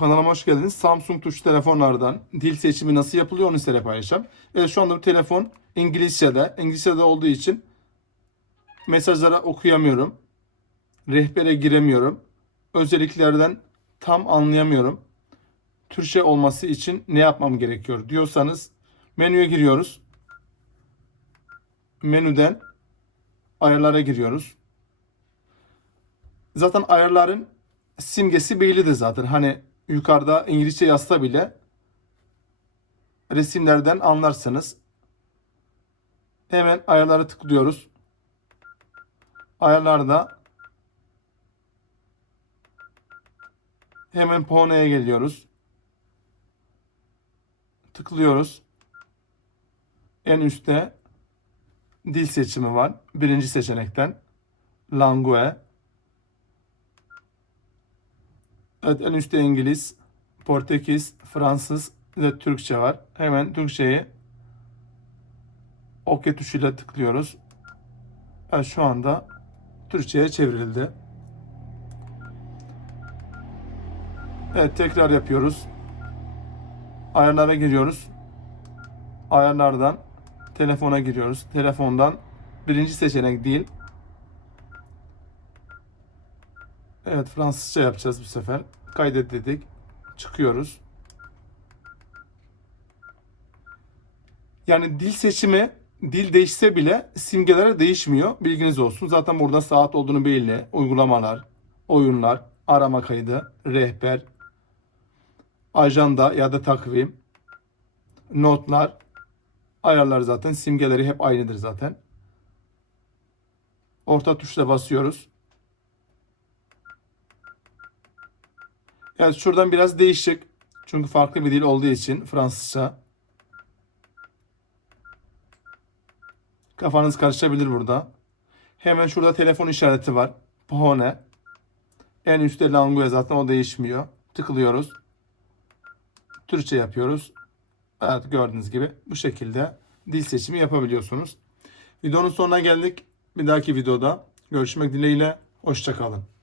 Kanalıma hoş geldiniz. Samsung tuş telefonlardan dil seçimi nasıl yapılıyor onu size paylaşacağım. Evet şu anda bu telefon İngilizce'de. İngilizce'de olduğu için mesajları okuyamıyorum. Rehbere giremiyorum. Özelliklerden tam anlayamıyorum. Türkçe olması için ne yapmam gerekiyor diyorsanız menüye giriyoruz. Menüden ayarlara giriyoruz. Zaten ayarların simgesi bellidir zaten. Hani yukarıda İngilizce yazsa bile resimlerden anlarsınız. Hemen ayarlara tıklıyoruz. Ayarlarda hemen Phone'ye geliyoruz. Tıklıyoruz. En üstte dil seçimi var. Birinci seçenekten. Langue. Evet en üstte İngiliz, Portekiz, Fransız ve Türkçe var. Hemen Türkçeyi OK tuşuyla tıklıyoruz. Evet, şu anda Türkçe'ye çevrildi. Evet tekrar yapıyoruz. Ayarlara giriyoruz. Ayarlardan telefona giriyoruz. Telefondan birinci seçenek değil. Evet Fransızca yapacağız bu sefer. Kaydet dedik. Çıkıyoruz. Yani dil seçimi dil değişse bile simgeler değişmiyor. Bilginiz olsun. Zaten burada saat olduğunu belli. Uygulamalar, oyunlar, arama kaydı, rehber, ajanda ya da takvim, notlar, ayarlar zaten. Simgeleri hep aynıdır zaten. Orta tuşla basıyoruz. Evet şuradan biraz değişik. Çünkü farklı bir dil olduğu için Fransızca. Kafanız karışabilir burada. Hemen şurada telefon işareti var. Phone. En üstte langue zaten o değişmiyor. Tıklıyoruz. Türkçe yapıyoruz. Evet gördüğünüz gibi bu şekilde dil seçimi yapabiliyorsunuz. Videonun sonuna geldik. Bir dahaki videoda görüşmek dileğiyle. Hoşçakalın.